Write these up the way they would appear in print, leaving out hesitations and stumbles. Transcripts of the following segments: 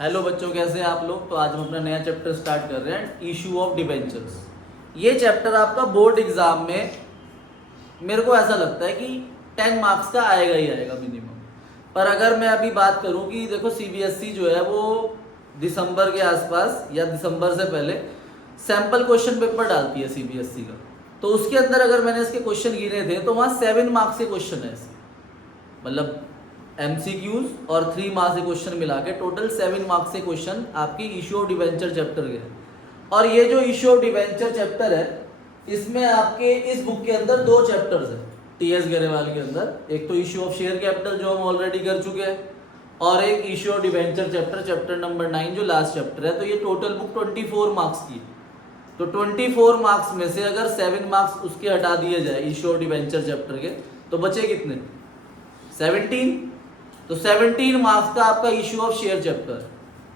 Hello बच्चों, कैसे हैं आप लोग। तो आज हम अपना नया चैप्टर स्टार्ट कर रहे हैं, इशू ऑफ डिबेंचर्स। ये चैप्टर आपका बोर्ड एग्जाम में मेरे को ऐसा लगता है कि 10 मार्क्स का आएगा ही आएगा मिनिमम। पर अगर मैं अभी बात करूं कि देखो सीबीएसई जो है वो दिसंबर के आसपास या दिसंबर से पहले सैम्पल क्वेश्चन पेपर डालती है सीबीएसई का। तो उसके अंदर अगर मैंने इसके क्वेश्चन गिने थे तो वहाँ 7 मार्क्स के क्वेश्चन है, मतलब एमसीक्यूज और 3 मार्क्स के क्वेश्चन मिला के टोटल 7 मार्क्स के क्वेश्चन आपकी इशू ऑफ डिबेंचर चैप्टर के हैं। और ये जो इशू ऑफ डिबेंचर चैप्टर है इसमें आपके इस बुक के अंदर 2 चैप्टर्स हैं टीएस गरेवाल के अंदर। एक तो इशू ऑफ शेयर कैपिटल जो हम ऑलरेडी कर चुके हैं, और एक issue of debenture chapter number 9 जो लास्ट चैप्टर है। तो ये टोटल बुक 24 मार्क्स की है। तो 24 मार्क्स में से अगर 7 मार्क्स उसके हटा दिए जाए इशू ऑफ डिबेंचर चैप्टर के, तो बचे कितने? 17। तो 17 मार्क्स का आपका इशू ऑफ शेयर चैप्टर।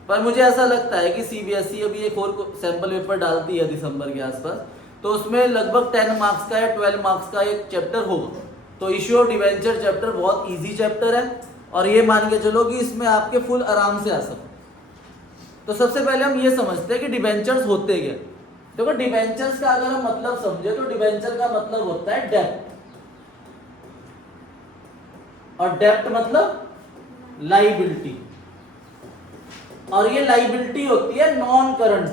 पर मुझे ऐसा लगता है कि सीबीएसई अभी एक और सैंपल पेपर डालती है दिसंबर के आसपास, तो उसमें लगभग 10 मार्क्स का या 12 मार्क्स का एक चैप्टर होगा। तो इशू ऑफ डिबेंचर चैप्टर बहुत इजी चैप्टर है और ये मान के चलो कि इसमें आपके फुल आराम से आ सकते। तो सबसे पहले हम ये समझते हैं कि डिबेंचर्स होते क्या। देखो डिबेंचर्स का अगर हम मतलब समझे तो डिबेंचर का मतलब होता है डेब्ट, और डेब्ट मतलब लाइबिलिटी, और ये लाइबिलिटी होती है नॉन करंट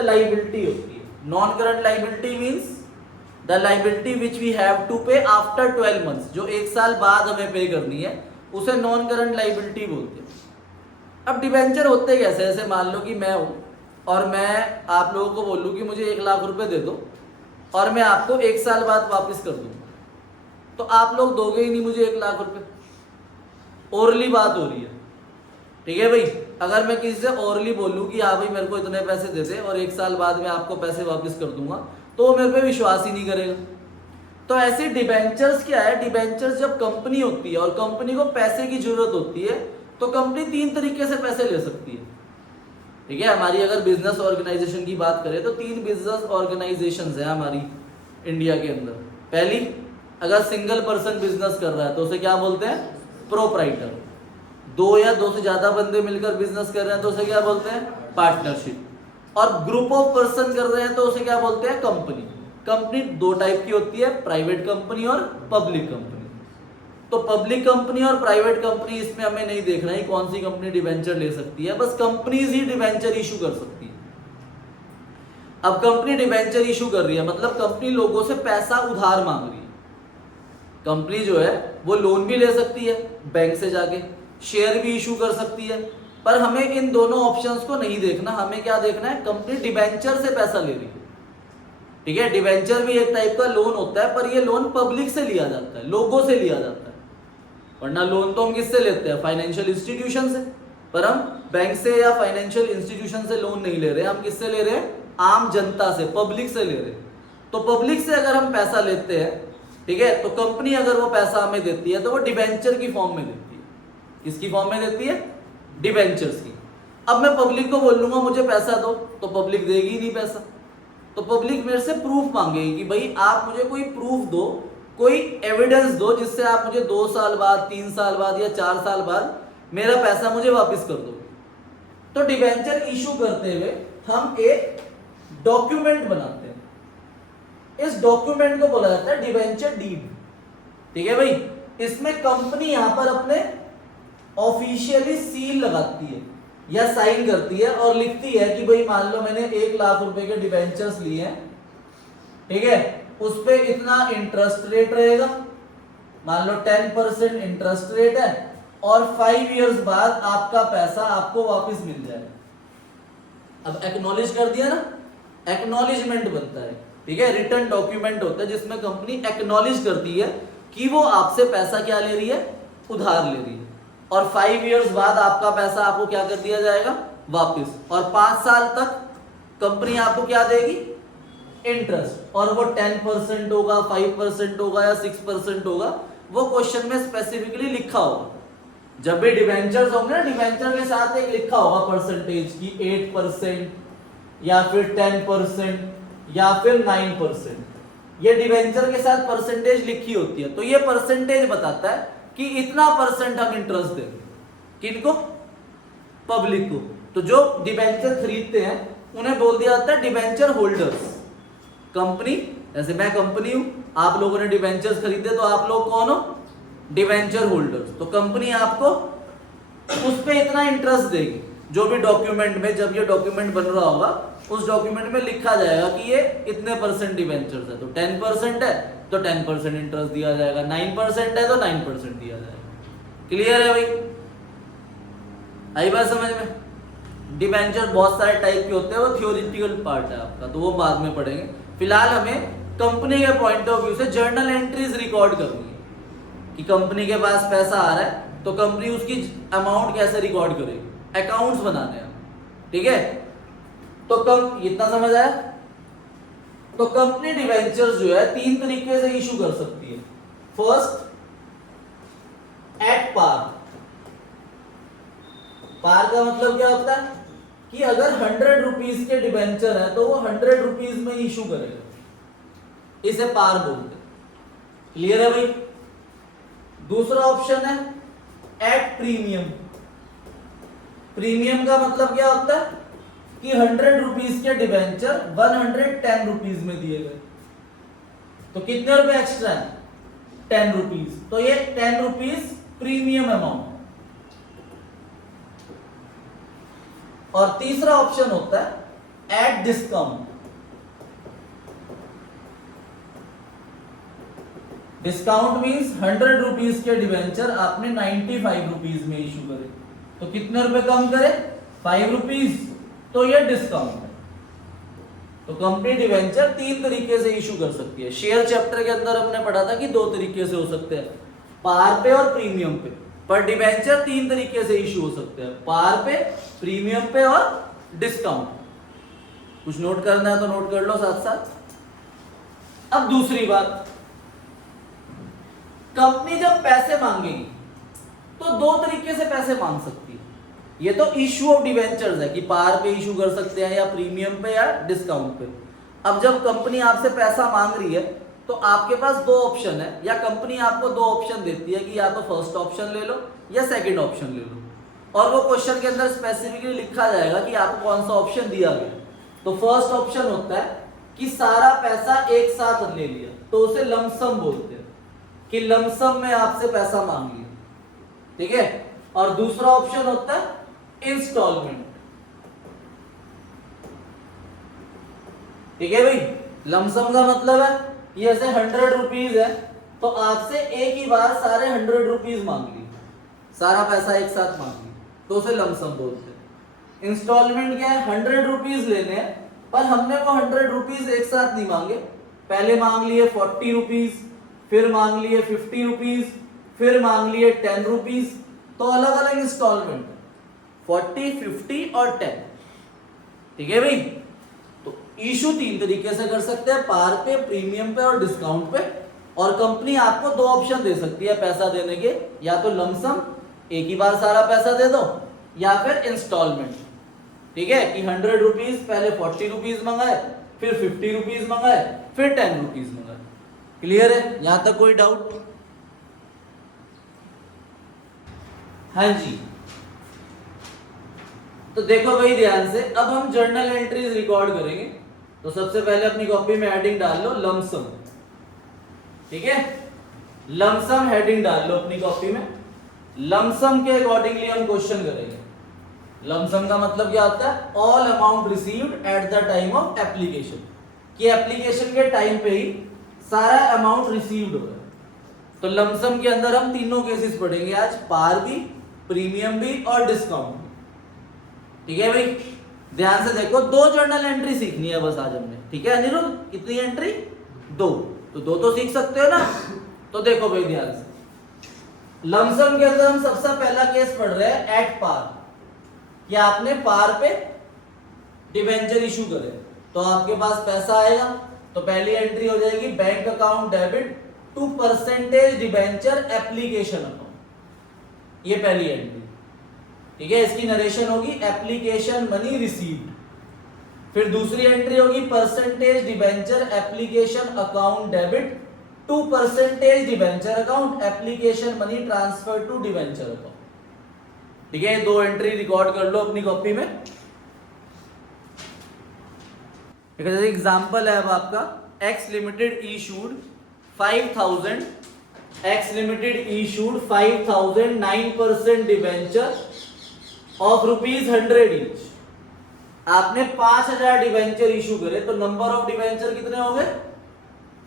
लाइबिलिटी होती है। Non current liability means the liability which we have to pay after 12 months, जो 1 साल बाद हमें पे करनी है उसे नॉन करंट लाइबिलिटी बोलते हैं। अब डिबेंचर होते कैसे? ऐसे मान लो कि मैं हूं और मैं आप लोगों को बोलूं कि मुझे 1 लाख रुपए दे दो और मैं आपको 1 साल बाद वापस कर दूंगा, तो आप लोग दोगे ही नहीं मुझे 1 लाख रुपए। ओरली बात हो रही है, ठीक है भाई। अगर मैं किसी से ओरली बोलूं कि हाँ भाई मेरे को इतने पैसे दे दे और 1 साल बाद मैं आपको पैसे वापस कर दूंगा, तो वो मेरे पे विश्वास ही नहीं करेगा। तो ऐसे डिबेंचर्स क्या है? डिबेंचर्स जब कंपनी होती है और कंपनी को पैसे की जरूरत होती है तो कंपनी 3 तरीके से पैसे ले सकती है, ठीक है। हमारी अगर बिजनेस ऑर्गेनाइजेशन की बात करें तो 3 बिजनेस ऑर्गेनाइजेशन है हमारी इंडिया के अंदर। पहली, अगर सिंगल पर्सन बिजनेस कर रहा है तो उसे क्या बोलते हैं? प्रोप्राइटर। 2 या 2 से ज्यादा बंदे मिलकर बिजनेस कर रहे हैं तो उसे क्या बोलते हैं? पार्टनरशिप। और ग्रुप ऑफ पर्सन कर रहे हैं तो उसे क्या बोलते हैं? कंपनी। कंपनी 2 टाइप की होती है, प्राइवेट कंपनी और पब्लिक कंपनी। तो पब्लिक कंपनी और प्राइवेट कंपनी, इसमें हमें नहीं देखना है कौन सी कंपनी डिबेंचर ले सकती है, बस कंपनीज ही डिबेंचर इशू कर सकती है। अब कंपनी डिबेंचर इशू कर रही है मतलब कंपनी लोगों से पैसा उधार मांग रही है। कंपनी जो है वो लोन भी ले सकती है बैंक से जाके, शेयर भी इशू कर सकती है, पर हमें इन दोनों ऑप्शंस को नहीं देखना। हमें क्या देखना है? कंपनी डिबेंचर से पैसा ले रही है, ठीक है। डिबेंचर भी एक टाइप का लोन होता है, पर ये लोन पब्लिक से लिया जाता है, लोगों से लिया जाता है। वरना लोन तो हम किससे लेते हैं? फाइनेंशियल इंस्टीट्यूशन से। पर हम बैंक से या फाइनेंशियल इंस्टीट्यूशन से लोन नहीं ले रहे, हम किससे ले रहे हैं? आम जनता से, पब्लिक से ले रहे हैं। तो पब्लिक से अगर हम पैसा लेते हैं, ठीक है, तो कंपनी अगर वो पैसा हमें देती है तो वो डिबेंचर की फॉर्म में देती है। किसकी फॉर्म में देती है? डिबेंचर्स की। अब मैं पब्लिक को बोलूंगा मुझे पैसा दो, तो पब्लिक देगी ही नहीं पैसा। तो पब्लिक मेरे से प्रूफ मांगेगी कि भाई आप मुझे कोई प्रूफ दो, कोई एविडेंस दो जिससे आप मुझे 2 साल बाद, 3 साल बाद या 4 साल बाद मेरा पैसा मुझे वापस कर दो। तो डिबेंचर इशू करते हुए हम एक डॉक्यूमेंट बनाते हैं। इस डॉक्यूमेंट को बोला जाता है डिबेंचर डीड, ठीक है भाई। इसमें कंपनी यहां पर अपने ऑफिशियली सील लगाती है या साइन करती है और लिखती है कि भाई मान लो मैंने 1 लाख रुपए के डिबेंचर्स लिए हैं, ठीक है, उस पे इतना इंटरेस्ट रेट रहेगा, मान लो 10% इंटरेस्ट रेट है, और 5 इयर्स बाद आपका पैसा आपको वापस मिल जाएगा। अब एक्नॉलेज कर दिया ना, एक्नॉलेजमेंट बनता है, ठीक है। रिटर्न डॉक्यूमेंट होता है जिसमें कंपनी एक्नॉलेज करती है कि वो आपसे पैसा क्या ले रही है? उधार ले रही है, और 5 इयर्स बाद आपका पैसा आपको क्या कर दिया जाएगा? वापस। और 5 साल तक कंपनी आपको क्या देगी? इंटरेस्ट। और वो 10% होगा, 5% होगा या 6% होगा, वो क्वेश्चन में स्पेसिफिकली लिखा होगा। जब भी डिबेंचर्स होंगे ना, डिबेंचर के साथ एक लिखा होगा परसेंटेज की 8% या फिर 10% या फिर 9%। ये डिबेंचर के साथ परसेंटेज लिखी होती है। तो ये परसेंटेज बताता है कि इतना % हम इंटरेस्ट देंगे। किनको? पब्लिक को। तो जो डिबेंचर खरीदते हैं उन्हें बोल दिया जाता है डिबेंचर होल्डर्स। कंपनी, जैसे मैं कंपनी हूं, आप लोगों ने डिबेंचर्स खरीदे तो आप लोग कौन हो? Debenture holders. तो कंपनी आपको उस पे इतना इंटरेस्ट देगी, जो भी डॉक्यूमेंट में, जब ये डॉक्यूमेंट बन रहा होगा उस डॉक्यूमेंट में लिखा जाएगा कि ये इतने % डिबेंचर्स है, तो 10% है तो 10% इंटरेस्ट दिया जाएगा, 9% है तो 9% दिया जाएगा। क्लियर है भाई? आई बात समझ में? डिबेंचर बहुत सारे टाइप के होते हैं, वो थ्योरेटिकल पार्ट है आपका, तो वो बाद में पढ़ेंगे। फिलहाल हमें कंपनी के पॉइंट ऑफ व्यू से जर्नल एंट्रीज रिकॉर्ड करनी है कि कंपनी के पास पैसा आ रहा है तो कंपनी उसकी अमाउंट कैसे रिकॉर्ड करेगी, अकाउंट्स बनाने हैं। ठीक है, तो इतना समझ आया? तो कंपनी डिबेंचर्स जो है 3 तरीके से इशू कर सकती है। First, at par. पार का मतलब क्या होता है कि अगर 100 रुपीज के डिबेंचर है तो वो 100 रुपीज में इशू करेगा, इसे पार बोलते हैं। क्लियर है भाई? दूसरा ऑप्शन है एट प्रीमियम। प्रीमियम का मतलब क्या होता है कि 100 रुपीज के डिबेंचर 110 रुपीज में दिए गए, तो कितने रुपए एक्स्ट्रा है? 10 रुपीज, तो ये 10 रुपीज प्रीमियम अमाउंट। और तीसरा ऑप्शन होता है at discount. Discount means 100 rupees के डिबेंचर आपने 95 रुपीज में इशू करे, तो कितने रुपए कम करे? 5 रुपीज, तो ये डिस्काउंट है। तो कंपनी डिबेंचर 3 तरीके से इशू कर सकती है। शेयर चैप्टर के अंदर हमने पढ़ा था कि 2 तरीके से हो सकते हैं, पार पे और प्रीमियम पे, पर डिबेंचर 3 तरीके से इशू हो सकते हैं, पार पे, प्रीमियम पे और डिस्काउंट। कुछ नोट करना है तो नोट कर लो साथ साथ। अब दूसरी बात, कंपनी जब पैसे मांगेगी तो 2 तरीके से पैसे मांग सकती है। ये तो इशू ऑफ डिबेंचर्स है कि पार पे इशू कर सकते हैं या प्रीमियम पे या डिस्काउंट पे। अब जब कंपनी आपसे पैसा मांग रही है तो आपके पास 2 ऑप्शन है, या कंपनी आपको 2 ऑप्शन देती है कि या तो फर्स्ट ऑप्शन ले लो या सेकंड ऑप्शन ले लो, और वो क्वेश्चन के अंदर स्पेसिफिकली लिखा जाएगा कि आपको कौन सा ऑप्शन दिया गया। तो फर्स्ट ऑप्शन होता है कि सारा पैसा एक साथ ले लिया, तो उसे लमसम बोलते हैं कि लमसम में आपसे पैसा मांग लिया। ठीक है, और दूसरा ऑप्शन होता है इंस्टॉलमेंट। ठीक है भाई, लमसम का मतलब है कि जैसे 100 रुपीज है तो आपसे एक ही बार सारे 100 रुपीज मांग ली, सारा पैसा एक साथ मांग ली, तो उसे लमसम बोलते हैं। इंस्टॉलमेंट क्या है? 100 रुपीज लेने हैं, पर हमने वो 100 रुपीज एक साथ नहीं मांगे, पहले मांग लिए 40 रुपीज, फिर मांग लिए 50 रुपीज, फिर मांग लिए 10 रुपीज, तो अलग अलग इंस्टॉलमेंट 40, 50 और 10। ठीक है भाई, तो इशू 3 तरीके से कर सकते हैं, पार पे, प्रीमियम पे और डिस्काउंट पे। और कंपनी आपको 2 ऑप्शन दे सकती है पैसा देने के, या तो लमसम एक ही बार सारा पैसा दे दो, या फिर इंस्टॉलमेंट। ठीक है, कि 100 रुपीज पहले 40 रुपीज मंगाए, फिर 50 रुपीज मंगाए, फिर 10 रुपीज मंगाए। क्लियर है? यहां तक कोई डाउट? हाँ जी, तो देखो भाई ध्यान से, अब हम जर्नल एंट्रीज रिकॉर्ड करेंगे। तो सबसे पहले अपनी कॉपी में हेडिंग डाल लो लमसम। ठीक है, लमसम हेडिंग डाल लो अपनी कॉपी में। लमसम के अकॉर्डिंगली हम क्वेश्चन करेंगे। लमसम का मतलब क्या होता है? All amount received at the time of application, कि एप्लीकेशन के टाइम पे ही सारा अमाउंट रिसीव्ड हो रहा है। तो लमसम के अंदर हम तीनों केसेस पढ़ेंगे आज, पार भी, प्रीमियम भी और डिस्काउंट भी। ठीक है भाई, ध्यान से देखो, 2 जर्नल एंट्री सीखनी है बस आज हमने। ठीक है अनिरुद्ध, कितनी एंट्री? 2, तो 2 तो सीख सकते हो ना। तो देखो भाई ध्यान से, लमसम के अंदर हम सबसे पहला केस पढ़ रहे हैं एट पार, कि आपने पार पे डिबेंचर इशू करे, तो आपके पास पैसा आएगा, तो पहली एंट्री हो जाएगी bank account debit to percentage debenture application account, ये पहली एंट्री। ठीक है, इसकी नरेशन होगी एप्लीकेशन मनी रिसीव्ड। फिर दूसरी एंट्री होगी percentage debenture application account debit to percentage debenture account application money transfer to debenture account. ठीक है, दो एंट्री रिकॉर्ड कर लो अपनी कॉपी में। एग्जाम्पल है अब आपका, x limited issued 5000, x limited issued 5000 9% debenture of ₹100 each. आपने 5000 डिवेंचर इशू करे तो नंबर ऑफ डिवेंचर कितने हो गए?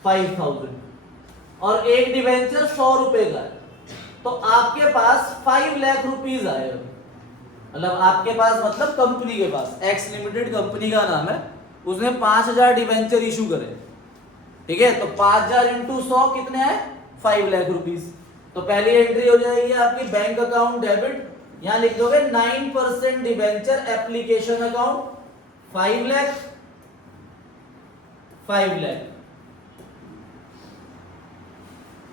5000, और एक डिवेंचर 100 रुपए का है, तो आपके पास 5 लाख रुपीज आए। मतलब आपके पास मतलब कंपनी के पास, एक्स लिमिटेड कंपनी का नाम है, उसने 5000 डिवेंचर इशू करे। ठीक है, तो 5000 इंटू 100 कितने आए? 5 लाख रुपीज। तो पहली एंट्री हो जाएगी आपकी बैंक अकाउंट डेबिट, यहां लिख दोगे 9% debenture application account 5 lakh 5 lakh,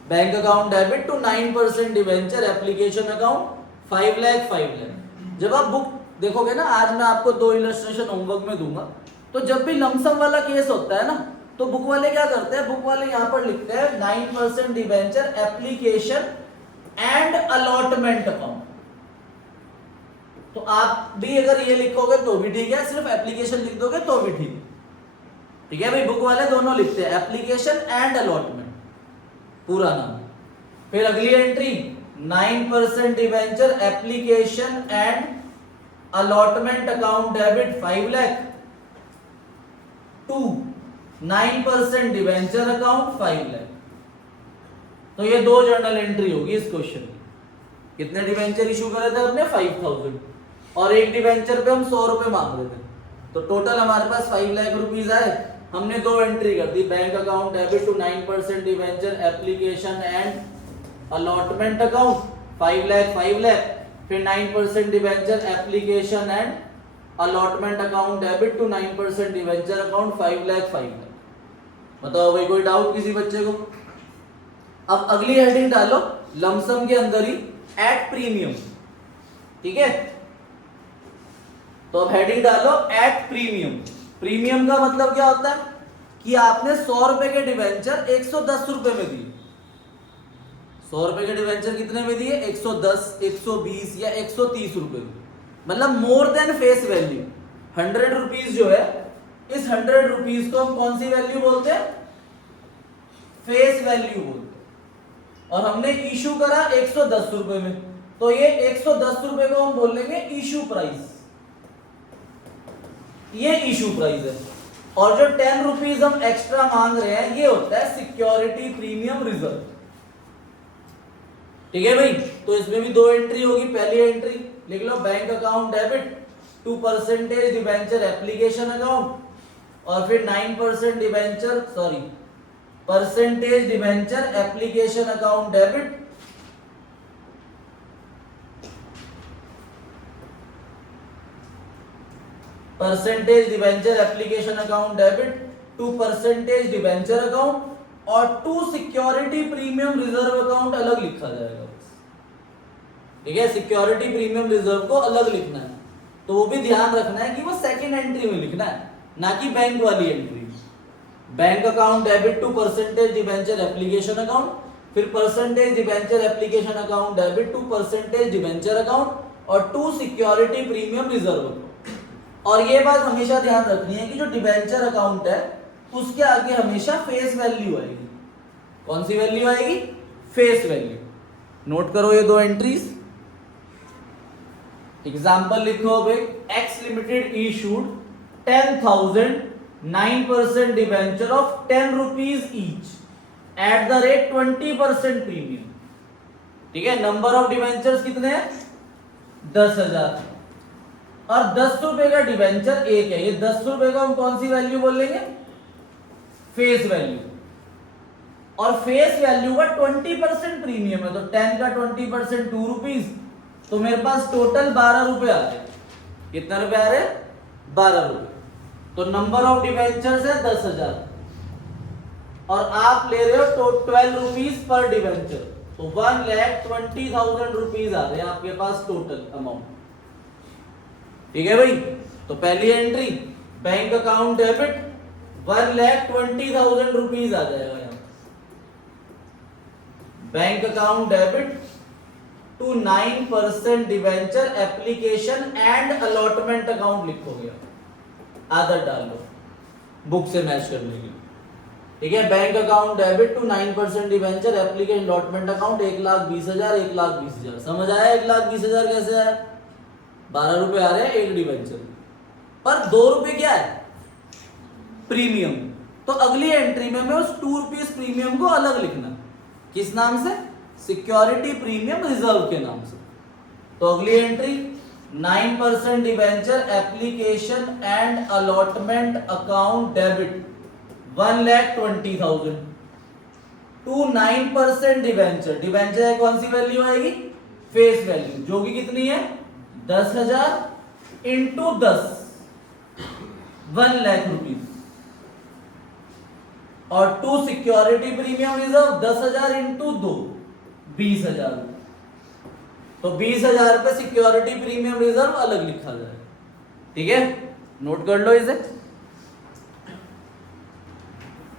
bank account debit to 9% debenture application account 5 lakh 5 lakh. जब आप बुक देखोगे ना, आज मैं आपको 2 इलस्ट्रेशन होमवर्क में दूंगा, तो जब भी लमसम वाला केस होता है ना, तो बुक वाले क्या करते हैं, बुक वाले यहां पर लिखते हैं 9% debenture application and allotment account. तो आप भी अगर ये लिखोगे तो भी ठीक है, सिर्फ एप्लीकेशन लिख दोगे तो भी ठीक है। ठीक है भाई, बुक वाले दोनों लिखते हैं, एप्लीकेशन एंड अलॉटमेंट, पूरा नाम। फिर अगली entry 9% debenture application and allotment account debit 5 lakh to 9% debenture account 5 lakh. तो ये 2 जर्नल एंट्री होगी इस क्वेश्चन की। कितने डिवेंचर इशू करे थे अपने? 5000, और एक डिवेंचर पे हम 100 रुपए मांग रहे थे, तो टोटल हमारे पास 5 लाख रुपीज आए। हमने 2 एंट्री कर दी, bank account debit to 9% debenture application and allotment account 5 lakh, फिर 9% debenture application and allotment account debit to 9% debenture account 5 lakh. बताओ भाई, कोई डाउट किसी बच्चे को? अब अगली हेडिंग डालो लमसम के अंदर ही, एट प्रीमियम। ठीक है, तो अब हेडिंग डालो एट प्रीमियम। प्रीमियम का मतलब क्या होता है कि आपने 100 रुपए के डिवेंचर 110 रुपए में दिए। 100 रुपए के डिवेंचर कितने में दिए? 110, 120 या 130 रुपए में, मतलब more than face value. 100 rupees जो है, इस 100 रुपीज को हम कौन सी वैल्यू बोलते हैं? फेस वैल्यू बोलते हैं। और हमने इशू करा 110 रुपए में, तो ये 110 रुपए को हम बोल लेंगे इशू प्राइस, ये इशू प्राइस है। और जो 10 रुपीज हम एक्स्ट्रा मांग रहे हैं, ये होता है सिक्योरिटी प्रीमियम रिजर्व। ठीक है भाई, तो इसमें भी 2 एंट्री होगी। पहली एंट्री लिख लो, bank account debit to percentage debenture application account, और फिर 9% debenture percentage debenture application account debit percentage debenture application account debit to percentage debenture account, और to security premium reserve account अलग लिखा जाएगा। ठीक है, सिक्योरिटी प्रीमियम रिजर्व को अलग लिखना है, तो वो भी ध्यान रखना है कि वो सेकंड एंट्री में लिखना है, ना कि बैंक वाली entry. Bank account debit to percentage debenture application account, फिर percentage debenture application account debit to percentage debenture account, और to security premium reserve account. और ये बात हमेशा ध्यान रखनी है कि जो डिवेंचर अकाउंट है उसके आगे हमेशा फेस वैल्यू आएगी। कौन सी वैल्यू आएगी? Face value. नोट करो ये 2 एंट्रीज। एग्जाम्पल लिखो भाई, x limited issued 10,000 9% debenture of 10 rupees each at the rate 20% premium. ठीक है, नंबर ऑफ डिवेंचर्स कितने हैं? 10,000, और 10 रुपए का डिवेंचर एक है। ये 10 रुपए का हम कौन सी वैल्यू बोलेंगे? Face value. और फेस वैल्यू का 20% प्रीमियम है, तो 10 का 20% 2 रुपीज, तो मेरे पास टोटल 12 रुपए आ रहे। कितना रुपए आ रहे? 12 रुपए। तो नंबर ऑफ डिवेंचर्स है 10,000, और आप ले रहे हो 12 रुपीज पर डिवेंचर, तो 1,20,000 रुपीज आ रहे हैं आपके पास टोटल अमाउंट। ठीक है भाई, तो पहली entry bank account debit 1,20,000 rupees आ जाएगा यहाँ। Bank account debit to 9% debenture application and allotment account लिखोगे, आदत डाल लो बुक से मैच करने की। ठीक है, bank account debit to 9% debenture application allotment account 1,20,000 1,20,000। समझ आया 1,20,000 कैसे आया? 12 रुपए आ रहे हैं एक डिवेंचर पर 2 रुपए क्या है? प्रीमियम। तो अगली एंट्री में मैं उस 2 रुपीज प्रीमियम को अलग लिखना, किस नाम से? सिक्योरिटी प्रीमियम रिजर्व के नाम से। तो अगली entry 9% debenture application and allotment account debit 1,20,000 to 9% debenture. Debenture कौन सी वैल्यू आएगी? फेस वैल्यू, जो कि कितनी है? 10,000 इंटू 10, 1 लाख रुपीज। और to security premium reserve 10,000 into 2, 20,000। तो 20,000 पे सिक्योरिटी प्रीमियम रिजर्व अलग लिखा जाए। ठीक है, नोट कर लो इसे।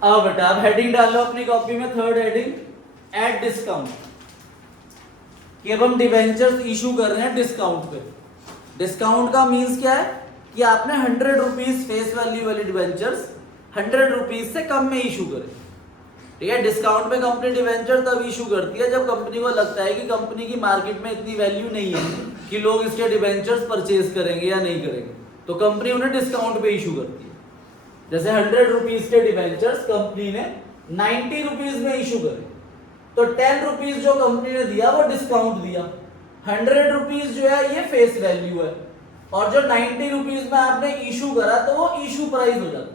अब बेटा अब हेडिंग डालो अपनी कॉपी में, थर्ड हेडिंग एट डिस्काउंट, कि अब हम डिवेंचर्स इशू कर रहे हैं डिस्काउंट पे। डिस्काउंट का मींस क्या है कि आपने 100 रुपीज फेस वैल्यू वाली डिवेंचर्स 100 रुपीज से कम में इशू करें। ठीक है, डिस्काउंट पे कंपनी डिवेंचर तब इशू करती है जब कंपनी को लगता है कि कंपनी की मार्केट में इतनी वैल्यू नहीं है कि लोग इसके डिवेंचर्स परचेज करेंगे या नहीं करेंगे, तो कंपनी उन्हें डिस्काउंट पे इशू करती है। जैसे 100 रुपीज के डिवेंचर्स कंपनी ने 90 रुपीज में इशू करे, तो 10 रुपीज जो कंपनी ने दिया वो डिस्काउंट दिया। 100 रुपीज जो है ये फेस वैल्यू है, और जो 90 रुपीज में आपने इशू करा तो वो इशू प्राइस हो जाता है।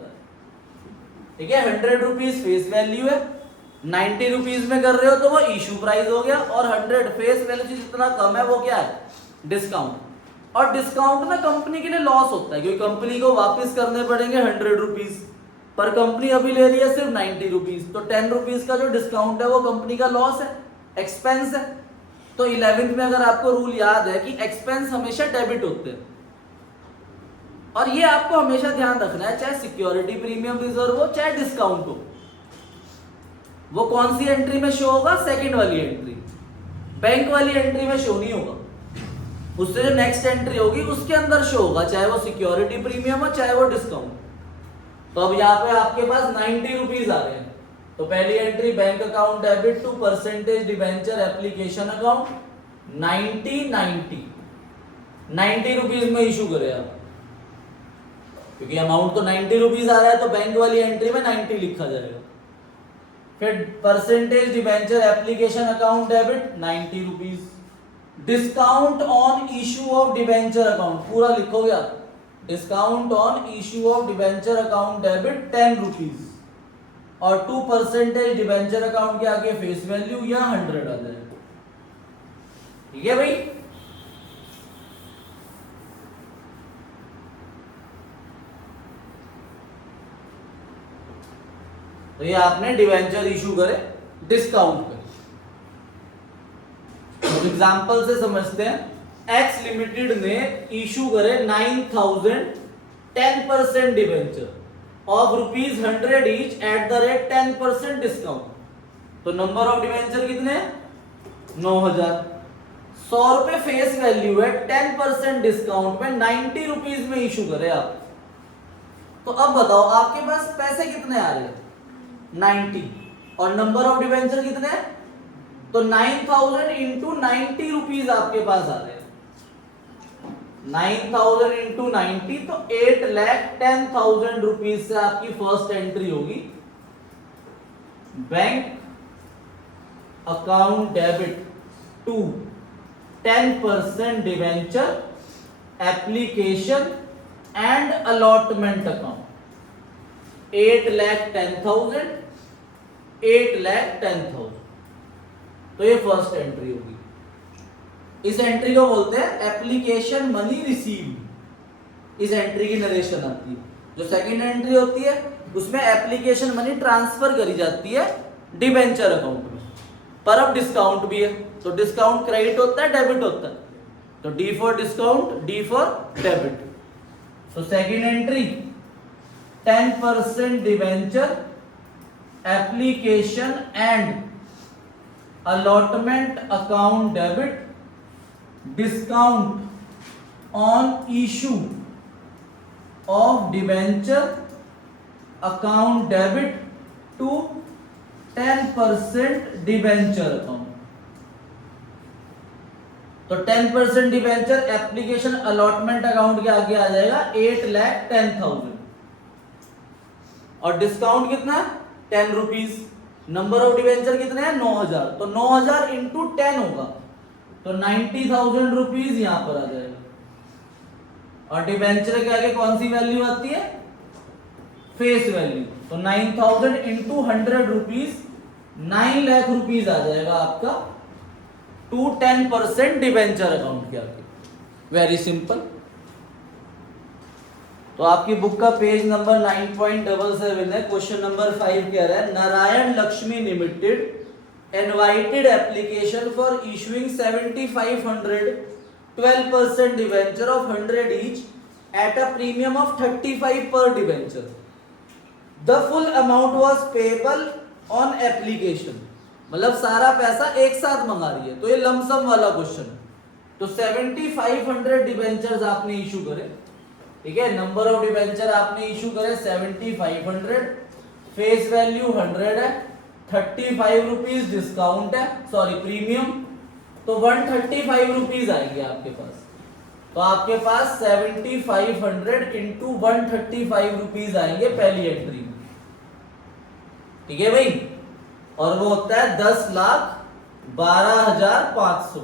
ठीक है, 100 रुपीज फेस वैल्यू है, 90 रुपीज में कर रहे हो तो वो इशू प्राइस हो गया, और 100 फेस वैल्यू से जितना कम है वो क्या है? डिस्काउंट। और डिस्काउंट में कंपनी के लिए लॉस होता है, क्योंकि कंपनी को वापस करने पड़ेंगे 100 रुपीज, पर कंपनी अभी ले रही है सिर्फ 90 रुपीज, तो 10 रुपीज का जो डिस्काउंट है वो कंपनी का लॉस है, एक्सपेंस है। तो 11th में अगर आपको रूल याद है कि एक्सपेंस हमेशा डेबिट होते हैं, और ये आपको हमेशा ध्यान रखना है, चाहे सिक्योरिटी प्रीमियम रिजर्व हो चाहे डिस्काउंट हो। वो कौन सी एंट्री में शो होगा? सेकंड वाली एंट्री, बैंक वाली एंट्री में शो नहीं होगा। उससे जो नेक्स्ट एंट्री होगी उसके अंदर शो होगा, चाहे वो सिक्योरिटी प्रीमियम हो चाहे वो डिस्काउंट। तो अब यहाँ पे आपके पास 90 रुपीज आ रहे हैं, तो पहली entry bank account debit to percentage debenture application account 90 rupees में इशू करे आप, क्योंकि अमाउंट तो 90 रुपीज आ रहा है, तो बैंक वाली एंट्री में 90 लिखा जाएगा। फिर percentage debenture application account debit 90 rupees, discount on issue of debenture account पूरा लिखोगे आप, discount on issue of debenture account debit 10 rupees, और 2% डिवेंचर अकाउंट के आगे फेस वैल्यू या 100 आ जाएगा। ठीक है भाई, तो ये आपने डिवेंचर इशू करे डिस्काउंट पे। तो एग्जांपल से समझते हैं, एक्स लिमिटेड ने इशू करे 9,000 10% debenture of ₹100 each at the rate 10% discount. तो नंबर ऑफ डिवेंचर कितने हैं? 9,000। 100 रुपए फेस वैल्यू है, 10% डिस्काउंट में 90 रुपीज में इशू करे आप। तो अब बताओ आपके पास पैसे कितने आ रहे हैं? 90, और नंबर ऑफ डिवेंचर कितने हैं? तो 9,000 इंटू 90 रुपीज आपके पास आ रहे हैं। 9,000 इंटू 90 तो 8,10,000 रुपीज से आपकी फर्स्ट एंट्री होगी, bank account debit to 10% debenture application and allotment account 8,10,000 8,10,000। तो ये फर्स्ट एंट्री होगी। इस एंट्री को बोलते हैं एप्लीकेशन मनी रिसीव्ड। इस एंट्री की नरेशन आती है। जो सेकंड एंट्री होती है उसमें एप्लीकेशन मनी ट्रांसफर करी जाती है डिवेंचर अकाउंट में, पर अब डिस्काउंट भी है, तो डिस्काउंट क्रेडिट होता है डेबिट होता है, तो D for discount D for debit. तो second entry 10% debenture application and allotment account debit, discount on issue of debenture account debit to 10% debenture account. तो 10% डिवेंचर एप्लीकेशन अलॉटमेंट अकाउंट के आगे आ जाएगा 8,10,000 और डिस्काउंट कितना है 10 रुपीज। नंबर ऑफ डिवेंचर कितने हैं 9,000, तो 9,000 इंटू 10 होगा तो 90,000 रुपीज यहां पर आ जाएगा। और डिवेंचर के आगे कौन सी वैल्यू आती है फेस वैल्यू, तो 9,000 इंटू 100 रुपीज 9 लाख रुपीज आ जाएगा आपका टू 10% डिवेंचर अकाउंट के आगे। Very simple. तो आपकी बुक का पेज नंबर 9.77 है। क्वेश्चन नंबर 5 कह रहा है Narayan Lakshmi limited invited application for issuing 7,500 12% debenture of 100 each at a premium of 35 पर debenture. The full amount was payable on application, मतलब सारा पैसा एक साथ मंगा रही है, तो ये लमसम वाला क्वेश्चन। तो 7,500 डिवेंचर्स आपने इशू करे, ठीक है, नंबर ऑफ डिवेंचर आपने इशू करे 7,500, फेस वैल्यू 100 है, 35 रुपीज डिस्काउंट है, सॉरी प्रीमियम, तो 135 रुपीज आएंगे आपके पास। तो आपके पास 7,500 इंटू 135 रुपीज आएंगे पहली एंट्री में, ठीक है भाई। और वो होता है 10,12,500।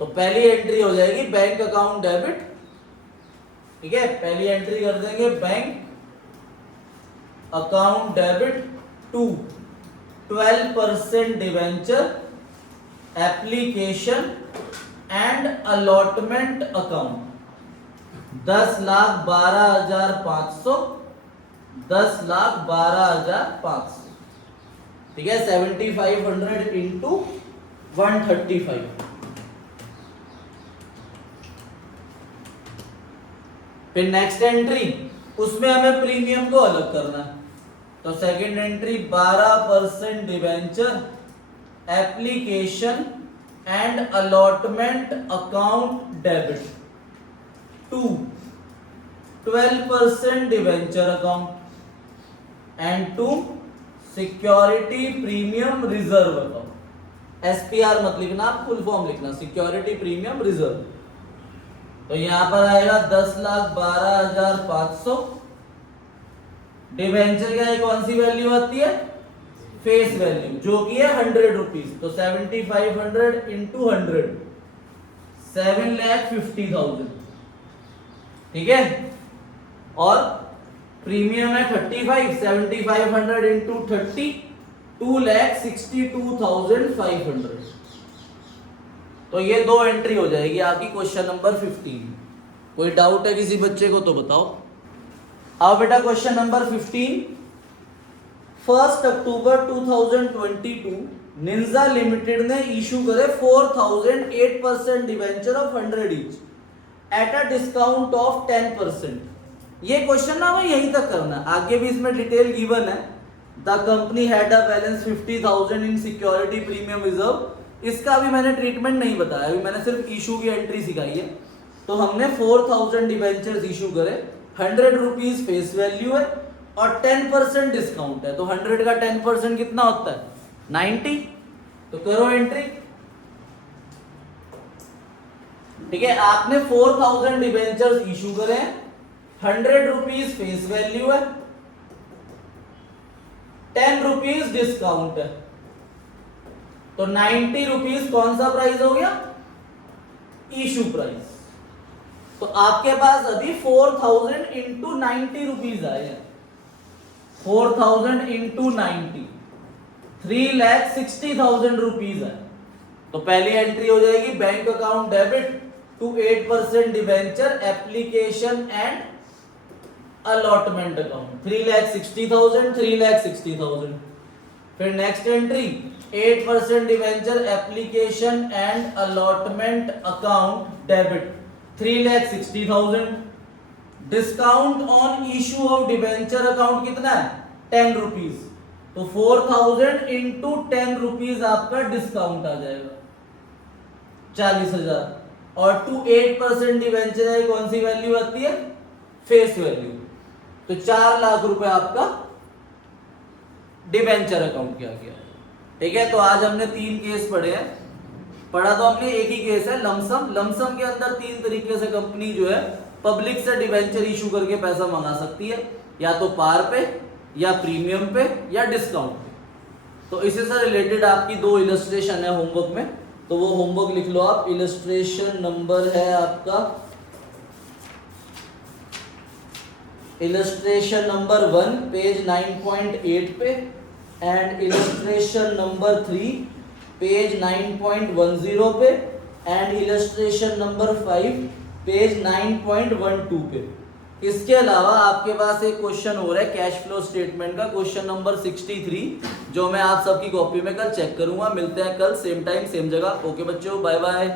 तो पहली एंट्री हो जाएगी बैंक अकाउंट डेबिट, ठीक है, पहली एंट्री कर देंगे bank account debit to 12% debenture application and allotment account 10,12,500 10,12,500, ठीक है, 7,500 इंटू 135। फिर नेक्स्ट एंट्री उसमें हमें प्रीमियम को अलग करना है, तो second entry 12% debenture application and allotment account debit to 12% debenture account and to security premium reserve account. SPR मत लिखना, फुल फॉर्म लिखना, सिक्योरिटी प्रीमियम रिजर्व। तो यहां पर आएगा 10,12,500। डिवेंचर क्या है, कौन सी वैल्यू आती है फेस वैल्यू, जो कि है 100 रुपीज, तो 7,500 इंटू 100 7,50,000, ठीक है। और प्रीमियम है 35, 7,500 इंटू 30 2,62,500। तो ये दो एंट्री हो जाएगी आपकी क्वेश्चन नंबर 15। कोई डाउट है किसी बच्चे को तो बताओ। आओ बेटा क्वेश्चन नंबर 15। 1 अक्टूबर 2022 निंजा लिमिटेड ने इशू करे 4,008% debenture of 100 each at a discount of 10%। ये क्वेश्चन ना हमें यहीं तक करना है, आगे भी इसमें डिटेल गिवन है। The company had a balance 50,000 in security premium reserve. इसका अभी मैंने ट्रीटमेंट नहीं बताया, अभी मैंने सिर्फ इशू की एंट्री सिखाई है। तो हमने 4,000 डिवेंचर्स इशू करे, 100 रुपीज फेस वैल्यू है और 10% डिस्काउंट है, तो 100 का 10% कितना होता है 90। तो करो एंट्री, ठीक है। आपने 4,000 डिवेंचर्स इशू करे, 100 रुपीज फेस वैल्यू है, 10 रुपीज डिस्काउंट है, तो 90 रुपीज कौन सा प्राइस हो गया इशू प्राइस। तो आपके पास अभी 4,000 इंटू 90 रुपीज आए हैं, 4,000 इंटू 90 3,60,000 रुपीज है। तो पहली एंट्री हो जाएगी bank account debit to 8% debenture application and allotment account 3,60,000 3,60,000। फिर next entry 8% debenture application and allotment account debit 3,60,000। Discount on issue of debenture account कितना है 10 रुपीज, तो 4000 इंटू 10 रुपीज आपका डिस्काउंट आ जाएगा 40,000 और टू 8% डिवेंचर है कौन सी वैल्यू आती है फेस वैल्यू तो 4 लाख रुपए आपका डिवेंचर अकाउंट किया गया। ठीक है तो आज हमने 3 केस पढ़े हैं पढ़ा तो हमने एक ही केस है लमसम लमसम के अंदर 3 तरीके से कंपनी जो है पब्लिक से डिवेंचर इशू करके पैसा मंगा सकती है या तो पार पे या प्रीमियम पे या डिस्काउंट पे। तो इसी से रिलेटेड आपकी 2 इलस्ट्रेशन है होमवर्क में तो वो होमवर्क लिख लो आप। इलस्ट्रेशन नंबर है आपका इलस्ट्रेशन नंबर 1 पेज 9.8 पे एंड इलस्ट्रेशन नंबर 3 पेज 9.10 पे एंड इलस्ट्रेशन नंबर 5 पेज 9.12 पे। इसके अलावा आपके पास एक क्वेश्चन हो रहा है कैश फ्लो स्टेटमेंट का क्वेश्चन नंबर 63 जो मैं आप सबकी कॉपी में कल चेक करूंगा। मिलते हैं कल सेम टाइम सेम जगह। ओके बच्चों बाय बाय।